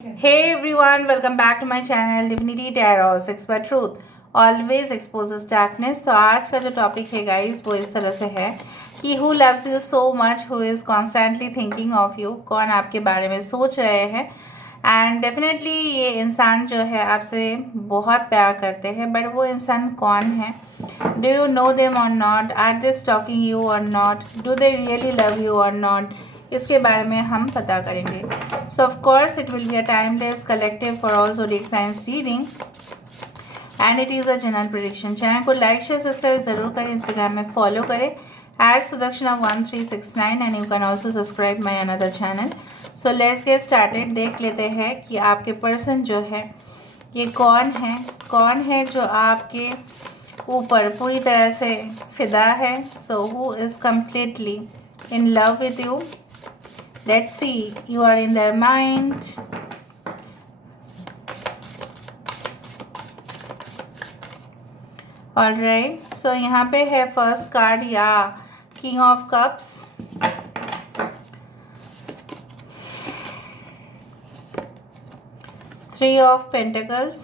Hey everyone, welcome back to my channel Divinity Tarot Expert Truth Always exposes darkness। तो आज का जो topic है गाइस वो इस तरह से है कि who loves you so much, who is constantly thinking of you, कौन आपके बारे में सोच रहे हैं। एंड डेफिनेटली ये इंसान जो है आपसे बहुत प्यार करते हैं, बट वो इंसान कौन है? Do you know them or not? Are they stalking you or not? Do they really love you or not? इसके बारे में हम पता करेंगे। So of course it will be a timeless collective for all zodiac signs reading and it is a general prediction. Channel को like share subscribe ज़रूर करें, Instagram में फॉलो करें @Sudakshana1369 and you can also subscribe my another channel. So let's get started. देख लेते हैं कि आपके पर्सन जो है ये कौन है जो आपके ऊपर पूरी तरह से फिदा है। So who is completely in love with you? Let's see, you are in their mind. Alright, so यहाँ पे है फर्स्ट कार्ड या king of cups, three of pentacles.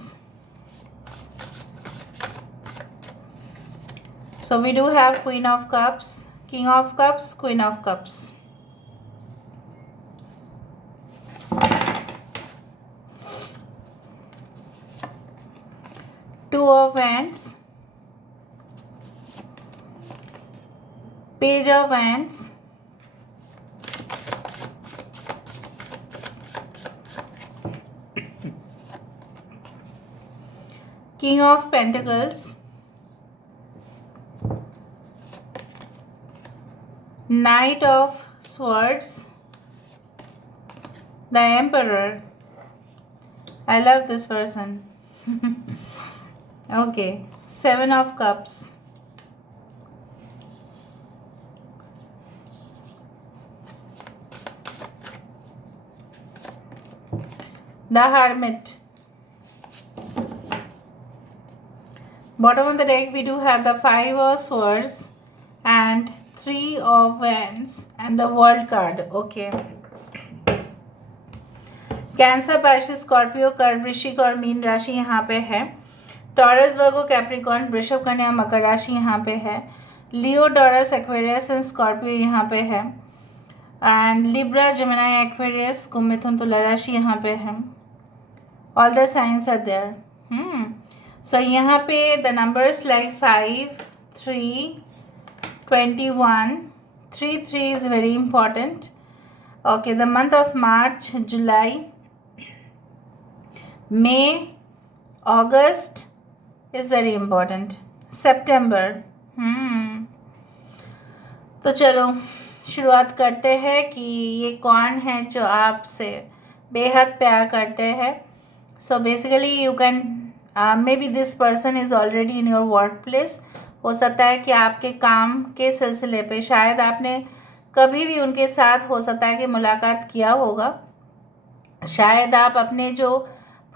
So we do have queen of cups, king of cups, queen of cups. Two of wands, page of wands, king of pentacles, knight of swords, the emperor. I love this person. Okay, seven of cups, the hermit. Bottom of the deck we do have the five of swords and three of wands and the world card. Okay, cancer, Pisces, Scorpio, कर्क, वृश्चिक और mean राशि यहाँ पे है। Taurus, वर्गो, Capricorn, वृषभ, कन्या, मकर राशि यहाँ पे है। Leo, Taurus, Aquarius and Scorpio यहाँ पे है। And Libra, Gemini, Aquarius, Kumbh, Mithun, Tula राशि यहाँ पे है। All the signs are there. So यहाँ पे the numbers like 5, 3, 21, 3 is very important. Okay, the month of March, July, May, August is very important. September. तो चलो शुरुआत करते हैं कि ये कौन है जो आपसे बेहद प्यार करते हैं। So basically you can may be this person is already in your work place. हो सकता है कि आपके काम के सिलसिले पे शायद आपने कभी भी उनके साथ हो सकता है कि मुलाकात किया होगा। शायद आप अपने जो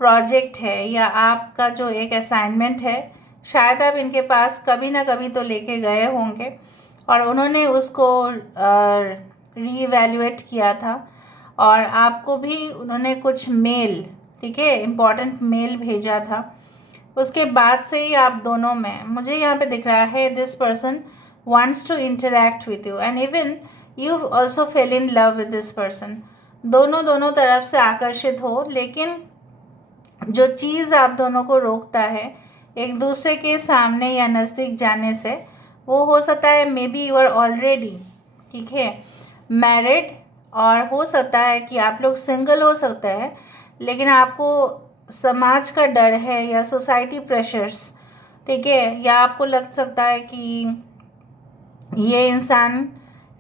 प्रोजेक्ट है या आपका जो एक असाइनमेंट है शायद आप इनके पास कभी ना कभी तो लेके गए होंगे और उन्होंने उसको रीवैल्यूएट किया था और आपको भी उन्होंने कुछ मेल, ठीक है, इम्पॉर्टेंट मेल भेजा था। उसके बाद से ही आप दोनों में मुझे यहाँ पे दिख रहा है this person wants to interact with you and even you also fell in love with this person। दोनों तरफ से आकर्षित हो, लेकिन जो चीज़ आप दोनों को रोकता है एक दूसरे के सामने या नज़दीक जाने से, वो हो सकता है maybe you are already, ठीक है, मैरिड, और हो सकता है कि आप लोग सिंगल हो सकते हैं, लेकिन आपको समाज का डर है या सोसाइटी प्रेशर्स, ठीक है, या आपको लग सकता है कि ये इंसान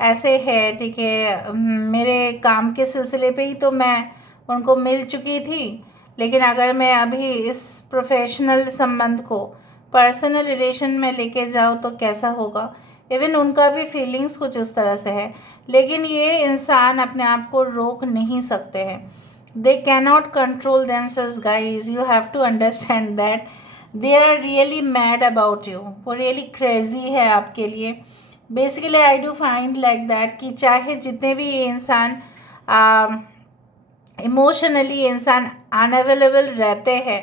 ऐसे है, ठीक है, मेरे काम के सिलसिले पे ही तो मैं उनको मिल चुकी थी, लेकिन अगर मैं अभी इस प्रोफेशनल संबंध को पर्सनल रिलेशन में लेके जाऊँ तो कैसा होगा। इवन उनका भी फीलिंग्स कुछ उस तरह से है, लेकिन ये इंसान अपने आप को रोक नहीं सकते हैं। They cannot control themselves guys, you have to understand that they are really mad about you. वो रियली क्रेजी है आपके लिए। Basically I do find like that कि चाहे जितने भी ये इंसान इमोशनली इंसान अनअवेलेबल रहते हैं,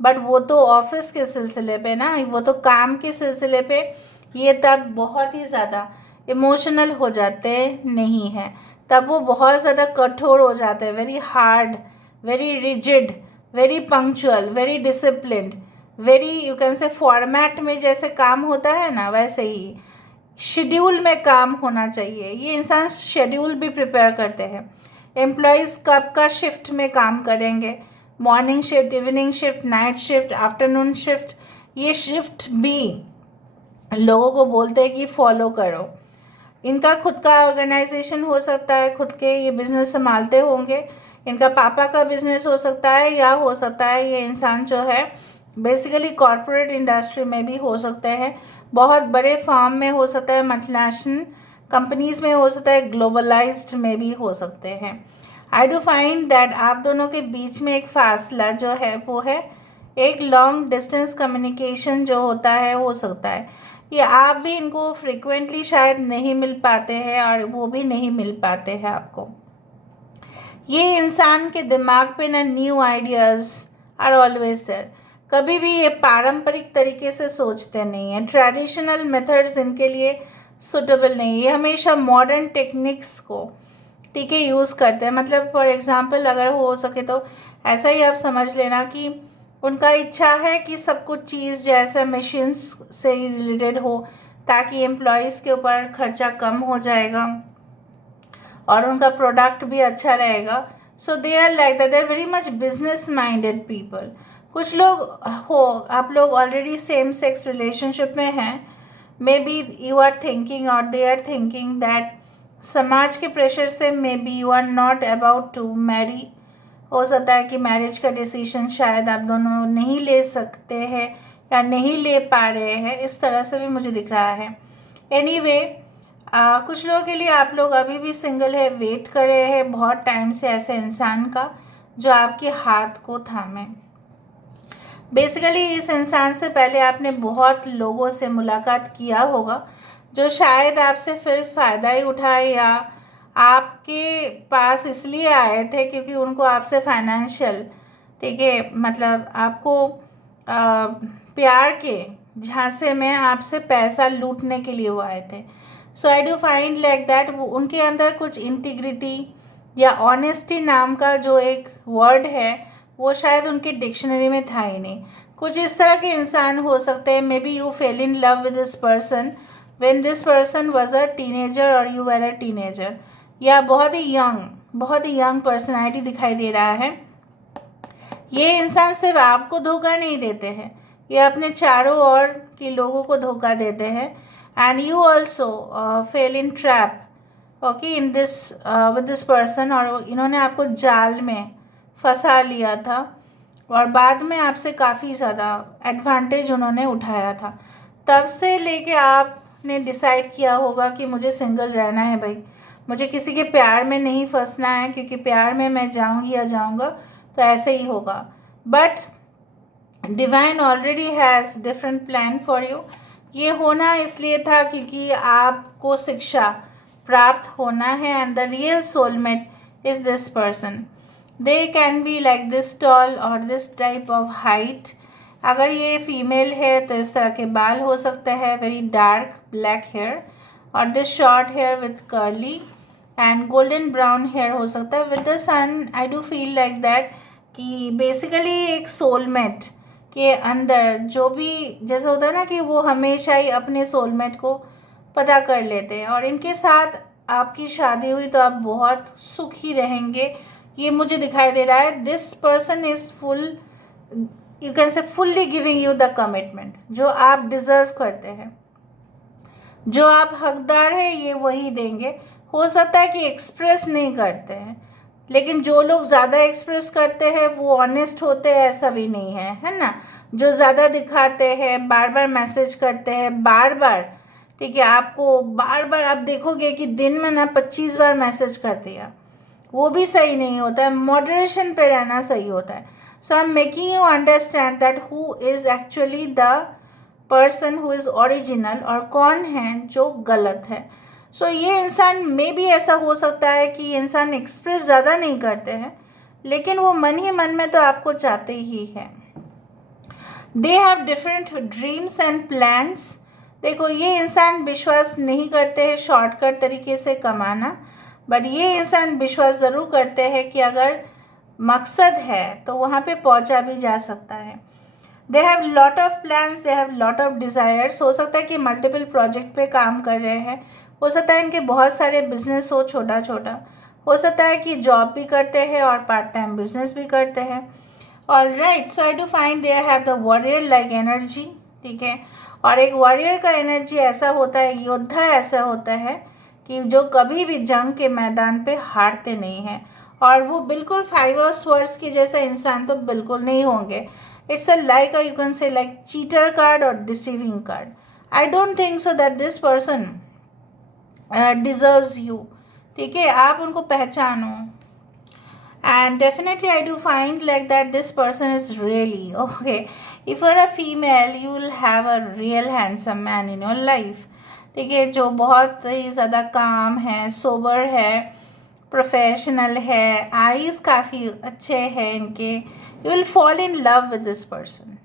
बट वो तो ऑफिस के सिलसिले पे ना, वो तो काम के सिलसिले पे ये तब बहुत ही ज़्यादा इमोशनल हो जाते नहीं हैं, तब वो बहुत ज़्यादा कठोर हो जाते हैं, very hard, very rigid, very punctual, very disciplined, very you can से फॉर्मेट में जैसे काम होता है ना, वैसे ही शेड्यूल में काम होना चाहिए। ये इंसान शेड्यूल भी प्रिपेयर करते हैं। एम्प्लॉयज़ कब का शिफ्ट में काम करेंगे, morning shift, evening shift, night shift, afternoon shift, ये शिफ्ट भी लोगों को बोलते हैं कि फॉलो करो। इनका खुद का ऑर्गेनाइजेशन हो सकता है, खुद के ये बिजनेस संभालते होंगे, इनका पापा का बिजनेस हो सकता है, या हो सकता है ये इंसान जो है बेसिकली कॉरपोरेट इंडस्ट्री में भी हो सकते हैं, बहुत बड़े फार्म में हो सकता है, मल्टीनेशनल कंपनीज में हो सकता है, ग्लोबलाइज्ड में भी हो सकते हैं। आई डू फाइंड दैट आप दोनों के बीच में एक फासला जो है वो है एक लॉन्ग डिस्टेंस कम्युनिकेशन जो होता है हो सकता है। ये आप भी इनको फ्रिक्वेंटली शायद नहीं मिल पाते हैं और वो भी नहीं मिल पाते हैं आपको। ये इंसान के दिमाग पे ना new ideas are always there, कभी भी ये पारंपरिक तरीके से सोचते नहीं हैं, ट्रेडिशनल मेथड्स इनके लिए सुटेबल नहीं है, ये हमेशा मॉडर्न टेक्निक्स को ठीक है यूज़ करते हैं। मतलब फॉर एग्जांपल अगर हो सके तो ऐसा ही आप समझ लेना कि उनका इच्छा है कि सब कुछ चीज़ जैसे मशीन्स से ही रिलेटेड हो, ताकि एम्प्लॉयज़ के ऊपर खर्चा कम हो जाएगा और उनका प्रोडक्ट भी अच्छा रहेगा। So they are like that, they are very much business minded people. कुछ लोग हो, आप लोग ऑलरेडी सेम सेक्स रिलेशनशिप में हैं, maybe you are thinking और दे आर थिंकिंग दैट समाज के प्रेशर से maybe you are not about to marry. हो सकता है कि मैरिज का डिसीजन शायद आप दोनों नहीं ले सकते हैं या नहीं ले पा रहे हैं, इस तरह से भी मुझे दिख रहा है। एनीवे कुछ लोगों के लिए आप लोग अभी भी सिंगल है, वेट कर रहे हैं बहुत टाइम से ऐसे इंसान का जो आपके हाथ को थामे। बेसिकली इस इंसान से पहले आपने बहुत लोगों से मुलाकात किया होगा जो शायद आपसे फिर फ़ायदा ही उठाए या आपके पास इसलिए आए थे क्योंकि उनको आपसे फाइनेंशियल ठीक है मतलब आपको प्यार के झांसे में आपसे पैसा लूटने के लिए वो आए थे। So I do find like that वो उनके अंदर कुछ इंटीग्रिटी या ऑनेस्टी नाम का जो एक वर्ड है वो शायद उनकी डिक्शनरी में था ही नहीं। कुछ इस तरह के इंसान हो सकते हैं, maybe you fail in love with this person when this person was a teenager और यू वर अ टीनेजर, या बहुत ही यंग पर्सनैलिटी दिखाई दे रहा है। ये इंसान सिर्फ आपको धोखा नहीं देते हैं, ये अपने चारों ओर के लोगों को धोखा देते हैं। And you also fail in trap okay in this with this person, और इन्होंने आपको जाल में फंसा लिया था और बाद में आपसे काफ़ी ज़्यादा एडवांटेज उन्होंने उठाया था। तब से लेके आपने डिसाइड किया होगा कि मुझे सिंगल रहना है भाई, मुझे किसी के प्यार में नहीं फंसना है, क्योंकि प्यार में मैं जाऊंगी या जाऊंगा तो ऐसे ही होगा। But divine already has different plan for you. ये होना इसलिए था क्योंकि आपको शिक्षा प्राप्त होना है, and the real soulmate is this person. They can be like this tall और दिस टाइप ऑफ हाइट। अगर ये फीमेल है तो इस तरह के बाल हो सकते हैं, वेरी डार्क ब्लैक हेयर, और this short hair with curly and golden brown hair हो सकता है with the sun. I do feel like that कि बेसिकली एक सोलमेट के अंदर जो भी जैसा होता है ना कि वो हमेशा ही अपने सोलमेट को पता कर लेते हैं, और इनके साथ आपकी शादी हुई तो आप बहुत सुखी रहेंगे, ये मुझे दिखाई दे रहा है। This person is full, you can से fully giving you the commitment जो आप डिज़र्व करते हैं, जो आप हकदार हैं ये वही देंगे। हो सकता है कि एक्सप्रेस नहीं करते हैं, लेकिन जो लोग ज़्यादा एक्सप्रेस करते हैं वो ऑनेस्ट होते हैं ऐसा भी नहीं है, है ना। जो ज़्यादा दिखाते हैं, बार बार मैसेज करते हैं, बार बार ठीक है, आपको बार बार आप देखोगे कि दिन में ना 25 बार मैसेज कर दिया, वो भी सही नहीं होता है। मॉडरेशन पे रहना सही होता है। So I am making you understand that who is actually the person who is original और कौन है जो गलत है। सो ये इंसान में भी ऐसा हो सकता है कि इंसान एक्सप्रेस ज़्यादा नहीं करते हैं, लेकिन वो मन ही मन में तो आपको चाहते ही है। They have different dreams and plans. देखो, ये इंसान विश्वास नहीं करते हैं शॉर्टकट तरीके से कमाना, बट ये इंसान विश्वास ज़रूर करते हैं कि अगर मकसद है तो वहाँ पे पहुँचा भी जा सकता है। They have lot of plans, they have lot of desires. हो सकता है कि मल्टीपल प्रोजेक्ट पे काम कर रहे हैं, हो सकता है इनके बहुत सारे बिजनेस हो छोटा छोटा, हो सकता है कि जॉब भी करते हैं और पार्ट टाइम बिजनेस भी करते हैं। Alright, so I do find they have the warrior like energy. ठीक है, और एक वॉरियर का एनर्जी ऐसा होता है, योद्धा ऐसा होता है कि जो कभी भी जंग के मैदान पे हारते नहीं हैं, और वो बिल्कुल 5 वर्ड्स के जैसा इंसान तो बिल्कुल नहीं होंगे। It's a like you can say like cheater card or deceiving card. I don't think so that this person deserves you. ठीक है, आप उनको पहचानो। And definitely I do find like that this person is really okay. If you're a female, you will have a real handsome man in your life. ठीक है, जो बहुत ही ज़्यादा काम है, सोबर है, प्रोफेशनल है, आईज काफ़ी अच्छे हैं इनके। You will fall in love with this person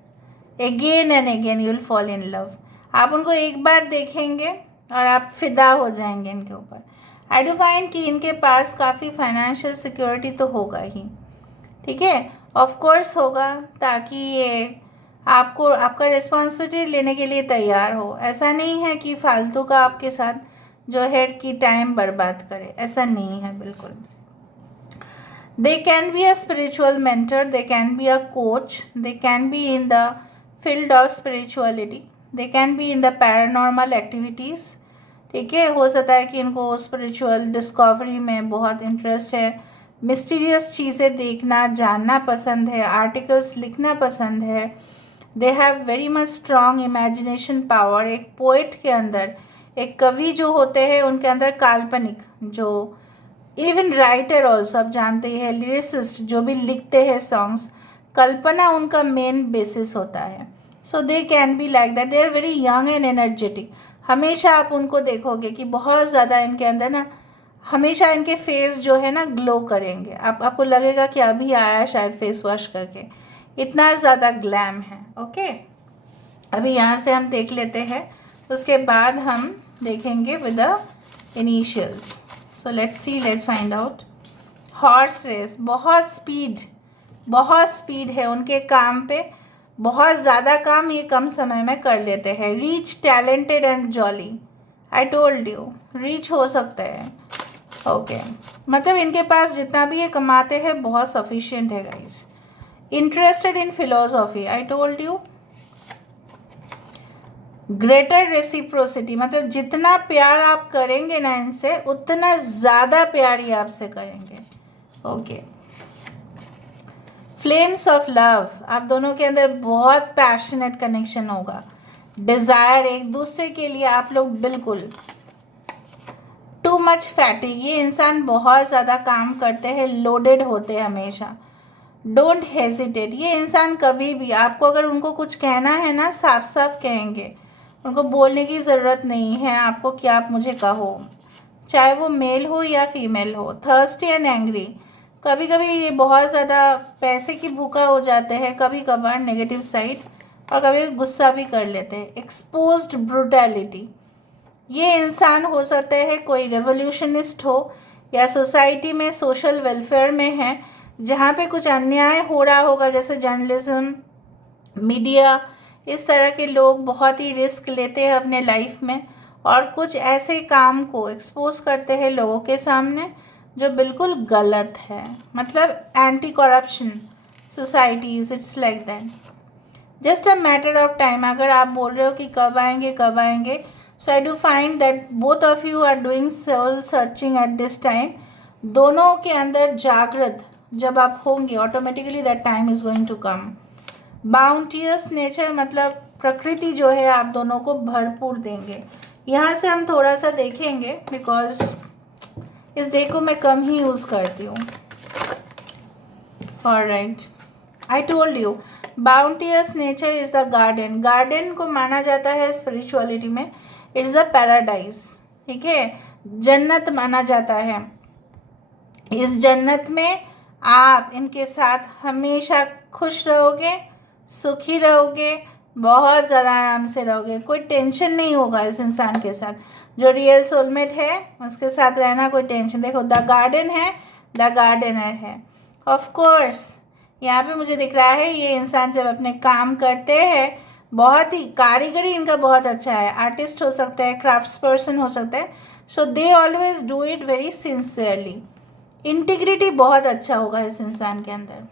again and again. You will fall in love. आप उनको एक बार देखेंगे और आप फिदा हो जाएंगे इनके ऊपर। आई डू फाइंड कि इनके पास काफ़ी फाइनेंशियल सिक्योरिटी तो होगा ही। ठीक है, ऑफ कोर्स होगा, ताकि ये आपको आपका रिस्पॉन्सिबिलिटी लेने के लिए तैयार हो। ऐसा नहीं है कि फालतू का आपके साथ जो है कि टाइम बर्बाद करे, ऐसा नहीं है बिल्कुल। दे can be a spiritual mentor, they can be a coach, they can be in the field of spirituality, they can be in the paranormal activities. ठीक है, हो सकता है कि इनको स्पिरिचुअल डिस्कवरी में बहुत इंटरेस्ट है, मिस्टीरियस चीज़ें देखना जानना पसंद है, आर्टिकल्स लिखना पसंद है। They have very much strong imagination power. एक पोइट के अंदर, एक कवि जो होते हैं उनके अंदर काल्पनिक, जो इवन राइटर ऑल्सो आप जानते हैं, लिरिसिस्ट जो भी लिखते हैं सॉन्ग्स, कल्पना उनका मेन बेसिस होता है। So they can be like that. They are very young and energetic. हमेशा आप उनको देखोगे कि बहुत ज़्यादा इनके अंदर ना, हमेशा इनके फेस जो है ना ग्लो करेंगे। आपको लगेगा कि अभी आया शायद फेस वॉश करके, इतना ज़्यादा ग्लैम है। ओके, अभी यहाँ से हम देख लेते हैं, उसके बाद हम देखेंगे with the initials. So let's see, let's find out. Horse race, बहुत स्पीड है उनके काम पे, बहुत ज़्यादा काम ये कम समय में कर लेते हैं। Reach, talented and jolly. I told you, reach हो सकते हैं। ओके, मतलब इनके पास जितना भी ये कमाते हैं बहुत सफिशिएंट है guys. Interested in philosophy, I told you. Greater reciprocity, मतलब जितना प्यार आप करेंगे ना इनसे, उतना ज़्यादा प्यार ये आपसे करेंगे। ओके, फ्लेम्स ऑफ लव, आप दोनों के अंदर बहुत पैशनेट कनेक्शन होगा। डिज़ायर, एक दूसरे के लिए आप लोग बिल्कुल। टू मच फैटिग, ये इंसान बहुत ज़्यादा काम करते हैं, लोडेड होते हैं हमेशा। डोंट हेजिटेट, ये इंसान कभी भी आपको अगर उनको कुछ कहना है ना, साफ साफ कहेंगे। उनको बोलने की ज़रूरत नहीं है आपको कि आप मुझे कहो, चाहे वो मेल हो या फीमेल हो। थर्स्टी एंड एंग्री, कभी कभी ये बहुत ज़्यादा पैसे की भूखा हो जाते हैं, कभी कभार नेगेटिव साइड, और कभी गुस्सा भी कर लेते हैं। एक्सपोज्ड ब्रूटैलिटी, ये इंसान हो सकते हैं कोई रेवोल्यूशनिस्ट हो या सोसाइटी में सोशल वेलफेयर में है, जहाँ पे कुछ अन्याय हो रहा होगा, जैसे जर्नलिज्म, मीडिया, इस तरह के लोग बहुत ही रिस्क लेते हैं अपने लाइफ में और कुछ ऐसे काम को एक्सपोज करते हैं लोगों के सामने जो बिल्कुल गलत है। मतलब anti corruption societies, it's like that, just a matter of time. अगर आप बोल रहे हो कि कब आएंगे कब आएंगे, so I do find that both of you are doing soul searching at this time. दोनों के अंदर जागृत जब आप होंगे, automatically that time is going to come. Bounteous nature, मतलब प्रकृति जो है आप दोनों को भरपूर देंगे। यहाँ से हम थोड़ा सा देखेंगे, बिकॉज इस डे को मैं कम ही यूज़ करती हूँ। Alright, I told you, bounteous nature is the garden. Garden को माना जाता है स्पिरिचुअलिटी में, इट्स द पैराडाइज। ठीक है, जन्नत माना जाता है। इस जन्नत में आप इनके साथ हमेशा खुश रहोगे, सुखी रहोगे, बहुत ज़्यादा आराम से रहोगे, कोई टेंशन नहीं होगा इस इंसान के साथ। जो रियल सोलमेट है उसके साथ रहना कोई टेंशन। देखो द गार्डन है, द गार्डनर है। ऑफ कोर्स यहाँ पे मुझे दिख रहा है ये इंसान जब अपने काम करते हैं, बहुत ही कारीगरी इनका बहुत अच्छा है, आर्टिस्ट हो सकता है, क्राफ्ट्स पर्सन हो सकता है। So they always do it very sincerely. Integrity बहुत अच्छा होगा इस इंसान के अंदर।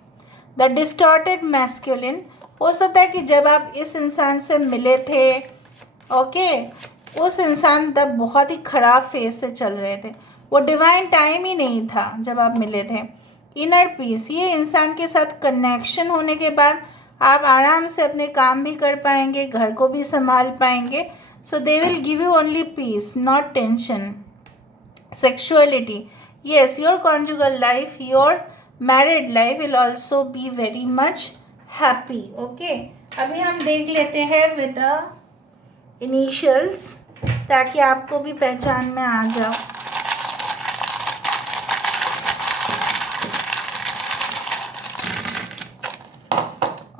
द डिस्टॉर्टेड मैस्कुलिन, हो सकता है कि जब आप इस इंसान से मिले थे, ओके, उस इंसान तब बहुत ही ख़राब फेज से चल रहे थे, वो डिवाइन टाइम ही नहीं था जब आप मिले थे। इनर पीस, ये इंसान के साथ कनेक्शन होने के बाद आप आराम से अपने काम भी कर पाएंगे, घर को भी संभाल पाएंगे। So they will give you only peace, not tension. Sexuality, yes, your conjugal life, your married life will also be very much happy. Okay, अभी हम देख लेते हैं with the initials ताकि आपको भी पहचान में आ जाओ।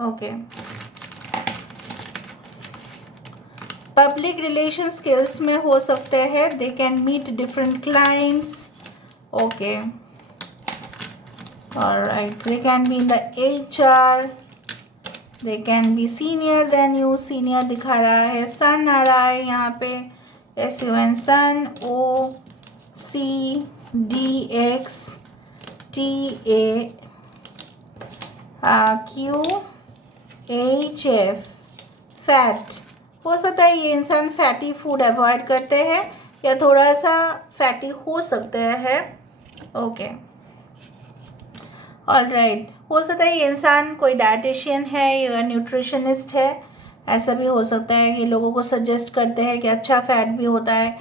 ओके, पब्लिक रिलेशन स्किल्स में हो सकते हैं, they can meet different clients. Okay, all right, they can be in the HR, they can be senior than you, senior दिखा रहा है, सन आ रहा है यहाँ पे, SUN सन, OCDXTA QHF फैट, हो सकता है ये इंसान फैटी फूड अवॉइड करते हैं या थोड़ा सा फैटी हो सकते हैं। ओके, ऑलराइट, हो सकता है ये इंसान कोई डाइटिशियन है या न्यूट्रिशनिस्ट है, ऐसा भी हो सकता है कि लोगों को सजेस्ट करते हैं कि अच्छा फैट भी होता है,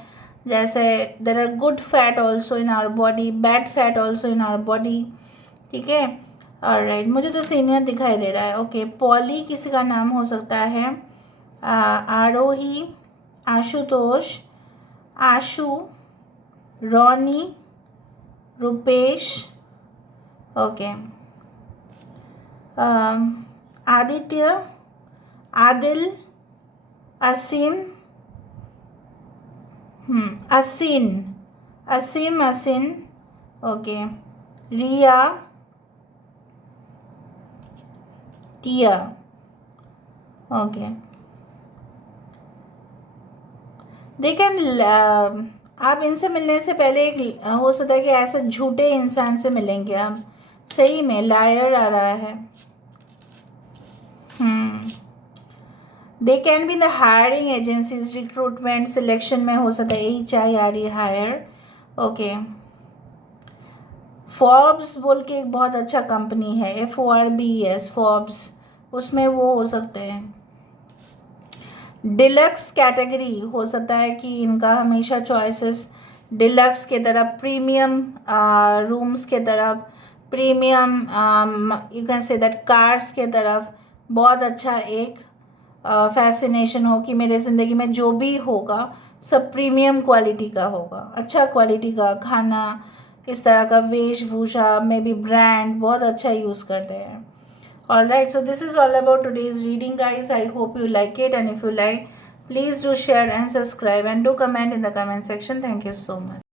जैसे there are good fat also in our body, bad fat also in our body. ठीक है, ऑलराइट, मुझे तो सीनियर दिखाई दे रहा है। ओके, पॉली किसी का नाम हो सकता है, आरोही, आशुतोष, आशु, रोनी, रुपेश, ओके, आदित्य, आदिल, असीम, असीन, असीम, असीन, ओके, रिया, टिया, ओके। देखें, आप इनसे मिलने से पहले एक हो सकता है कि ऐसे झूठे इंसान से मिलेंगे आप, सही में लायर आ रहा है। दे can be the hiring agencies, recruitment selection में हो सकता है, HIRE हायर। ओके, फॉर्ब्स बोल के एक बहुत अच्छा कंपनी है, FORBS फॉर्ब्स, उसमें वो हो सकते हैं। डिलक्स कैटेगरी, हो सकता है कि इनका हमेशा चॉइसेस डिलक्स के तरफ, प्रीमियम रूम्स के तरफ, premium you can say that cars के तरफ बहुत अच्छा एक फैसिनेशन हो कि मेरे ज़िंदगी में जो भी होगा सब प्रीमियम क्वालिटी का होगा, अच्छा क्वालिटी का खाना, इस तरह का वेशभूषा में भी ब्रांड बहुत अच्छा यूज़ करते हैं। Alright, so this is all about today's reading, guys. I hope you like it, and if you like, please do share and subscribe and do comment in the comment section. Thank you so much.